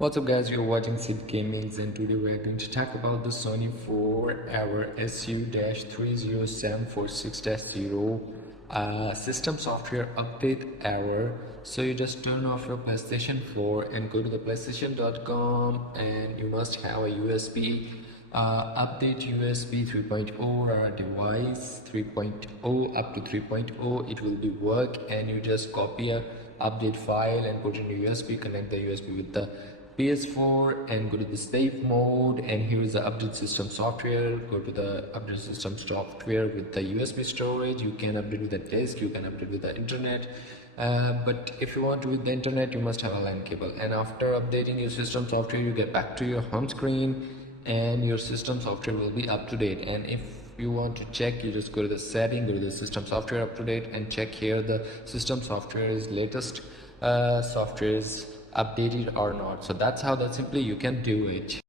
What's up guys, you're watching Sid Gamings and today we're going to talk about the Sony 4-hour SU-30746-0 system software update error. So you just turn off your PlayStation 4 and go to the PlayStation.com and you must have a USB update USB 3.0 or a device 3.0 up to 3.0. It will be work and you just copy a update file and put in your USB, connect the USB with the PS4 and go to the safe mode, and here is the update system software. Go to the update system software with the USB storage. You can update with the disk, you can update with the internet, but if you want to with the internet you must have a LAN cable. And after updating your system software you get back to your home screen and your system software will be up to date. And if you want to check, you just go to the setting, go to the system software up to date and check here the system software is latest software is updated or not. So that's how that simply you can do it.